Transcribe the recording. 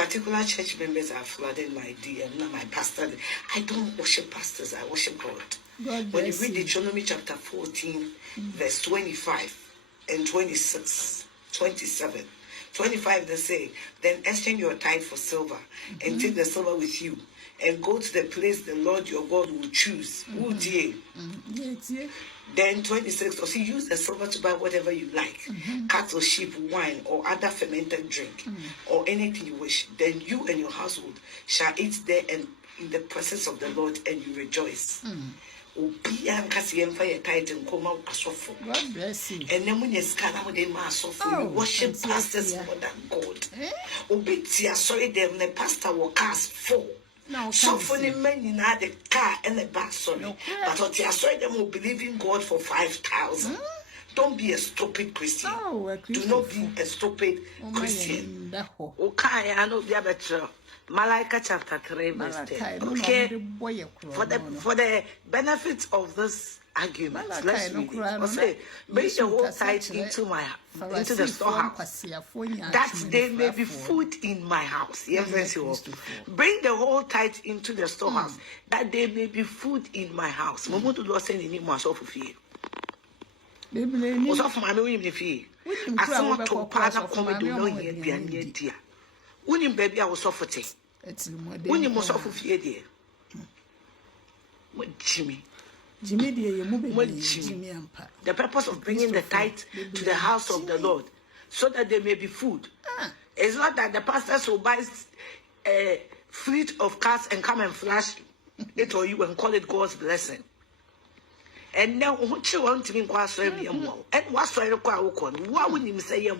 particular church members are flooding my DM, not my pastor. I don't worship pastors, I worship God. When you read Deuteronomy chapter 14, verse 25 and 26, 27, 25, they say, then exchange your tithe for silver and take the silver with you and go to the place the Lord your God will choose. Then 26, or see, use the silver to buy whatever you like, cattle, sheep, wine, or other fermented drink, or anything you wish. Then you and your household shall eat there and in the presence of the Lord, and you rejoice. God bless you. And then when you scan with the mass of worship pastors more than God. Obitia, sorry, them the pastor will cast 4. So for the men in the car and the bus, sorry. But what you saw them will believe in God for 5,000. Don't be a stupid Christian. Do not be a stupid Christian. Okay, I know the other Malachi chapter 3, verse 10. Okay, for the benefit of this argument, let's read it. Say, bring the whole tithe into the storehouse, that there may be food in my house. Bring the whole tithe into the storehouse, that there may be food in my house. Momo to do send any more so for you. Also, for my own fee. I saw to partner comedy no here be an idea. When you baby, I was suffer. When you must suffer fear, dear. What Jimmy? Jimmy, dear, the purpose of bringing the tithe to the house of the Lord, so that there may be food. It's not that the pastors will buy a fleet of cars and come and flash it or you and call it God's blessing. And now, what you want to be and what's trying to call, why wouldn't you say,